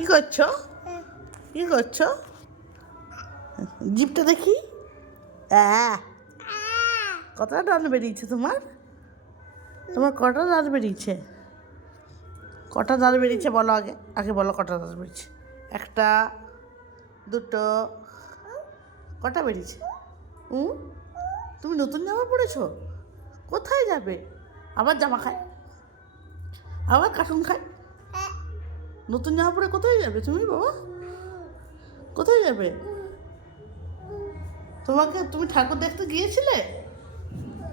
কি করছো? কি করছো? জিপটা দেখি। কতটা দাঁত বেরিয়েছে তোমার? তোমার কটা দাঁত বেরিয়েছে? কটা দাঁত বেরিয়েছে বলো আগে। আগে বলো কটা দাঁত বেরিয়েছে। একটা, দুটো, কটা বেরিয়েছে? তুমি নতুন জামা পরেছো? কোথায় যাবে? আবার জামা খায়, আবার কার্টুন খায়। নতুন জামা পরে কোথায় যাবে তুমি বাবা? কোথায় যাবে? তুমি ঠাকুর দেখতে গিয়েছিলে?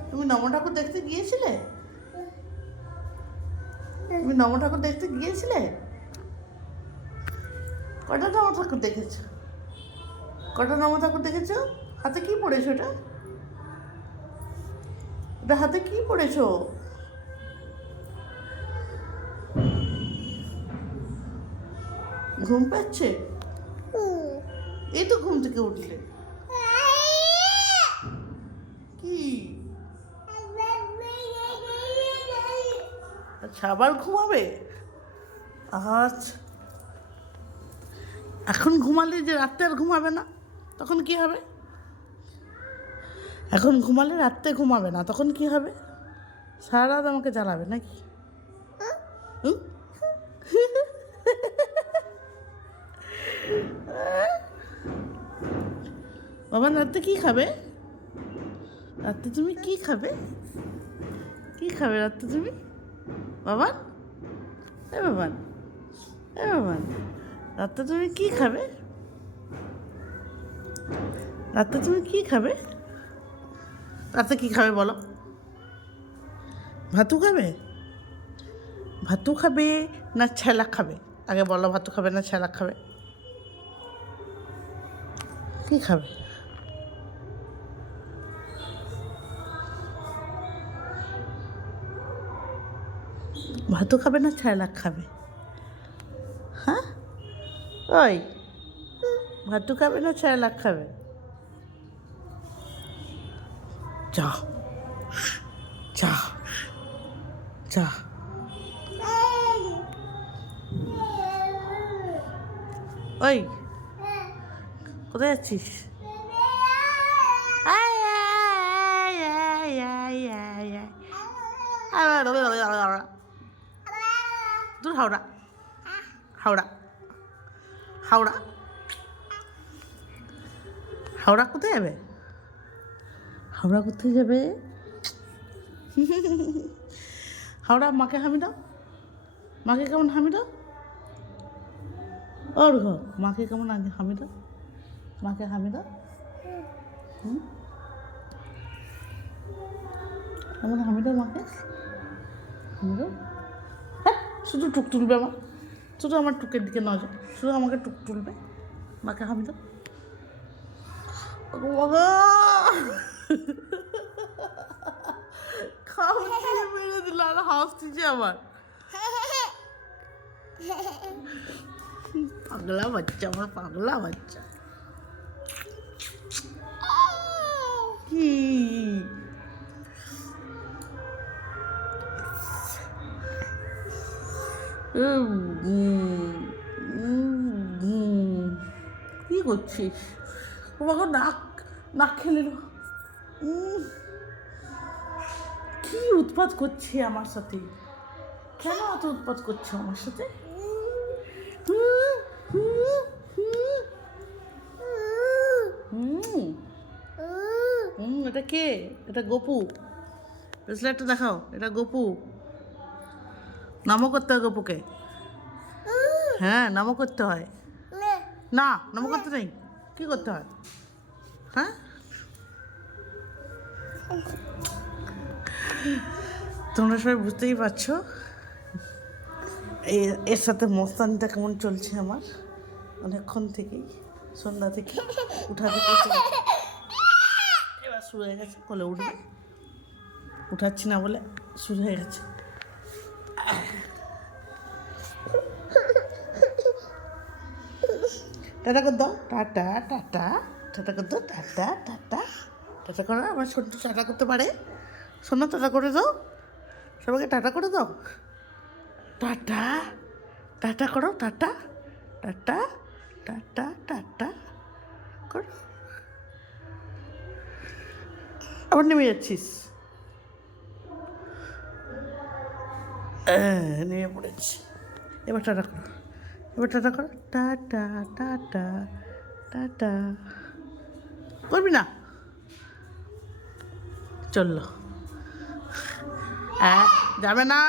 তুমি নম ঠাকুর দেখতে গিয়েছিলে? তুমি নম ঠাকুর দেখতে গিয়েছিলে? কটা নম ঠাকুর দেখেছো? কটা নম ঠাকুর দেখেছো? হাতে কি পড়েছো এটা? এটা হাতে কি পড়েছো? ঘুম পাচ্ছে? এই তো ঘুম থেকে উঠলে। কি? আচ্ছা, আবার ঘুমাবে? আচ্ছা, এখন ঘুমালে যে রাত্রে আর ঘুমাবে না, তখন কি হবে? এখন ঘুমালে রাত্রে ঘুমাবে না, তখন কি হবে? সারা রাত আমাকে জ্বালাবে নাকি? হুম? বাবা রাত্রে কি খাবে? রাত্রে তুমি কি খাবে? কি খাবে রাত্রে তুমি? বাবা, এ বাবান, এ বাবান, রাত্রে তুমি কি খাবে? রাত্রে তুমি কি খাবে? রাত্রে কি খাবে বলো? ভাতু খাবে? ভাতু খাবে না ছেলা খাবে? আগে বলো, ভাতু খাবে না ছেলা খাবে? কি খাবে? ভাতু খাবে না ছেলা খাবে? হ্যাঁ, ওই ভাতু খাবে না ছেলা খাবে? যা, যা, যা। ওই কোথায় যাচ্ছিস? দূর হাওড়া, হাওড়া, হাওড়া, হাওড়া কোথায় যাবে? হাওড়া কোথায় যাবে? হাওড়া মাকে হামি দাও। মাকে কেমন হামি দাও? ওর ঘর মাকে কেমন আগে হামি দাও। মাকে হামি দাও। কেমন হামি দাও মাকে? হামি দাও। হ্যাঁ, শুধু টুক তুলবে আমার, শুধু আমার টুকের দিকে নজর, শুধু আমাকে টুক তুলবে। মাকে হামি দাও। বাবা খাওয়া মেরে দিল আর হাসছে আবার। পাগলা বাচ্চা, আমার পাগলা বাচ্চা। কি কি করছিস? তোমাকে নাক নাক খেলে কি উৎপাত করছে আমার সাথে? কেন অত উৎপাত করছো আমার সাথে? এটা কে? এটা গপু। ব্রেসলেটটা দেখাও, এটা গপু। নামও করতে হয় গপুকে। হ্যাঁ, নামও করতে হয়। না, নামও করতে নেই। কি করতে হয়? হ্যাঁ, তোমরা সবাই বুঝতেই পারছো এর সাথে মস্তানিটা কেমন চলছে আমার অনেকক্ষণ থেকেই, সন্ধ্যা থেকে, উঠা থেকে। এবার শুরু হয়ে গেছে, কোলে উঠবে, উঠাচ্ছি না বলে শুরু হয়ে গেছে। টাটা করে দাও, টাটা টাটা, টাটা করে দাও, টাটা টাটা, টাটা করো। আমার ছোট্ট টাটা করতে পারে? শোনো, টাটা করে দাও, সবাইকে টাটা করে দাও। টাটা, টাটা করো, টাটা টাটা টাটা টাটা কর। আবার নেমে যাচ্ছিস, নেমে পড়েছি। এবার টাটা কর, এবার টাটা কর, টাটা টাটা টাটা। করবি না? চললো। যাবে না।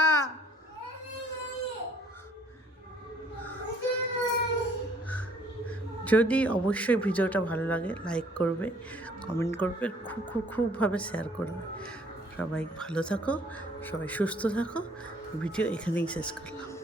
যদি অবশ্যই ভিডিওটা ভালো লাগে লাইক করবে, কমেন্ট করবে, খুব খুব খুবভাবে শেয়ার করবে। সবাই ভালো থাকো, সবাই সুস্থ থাকো। ভিডিও এখানেই শেষ করলাম।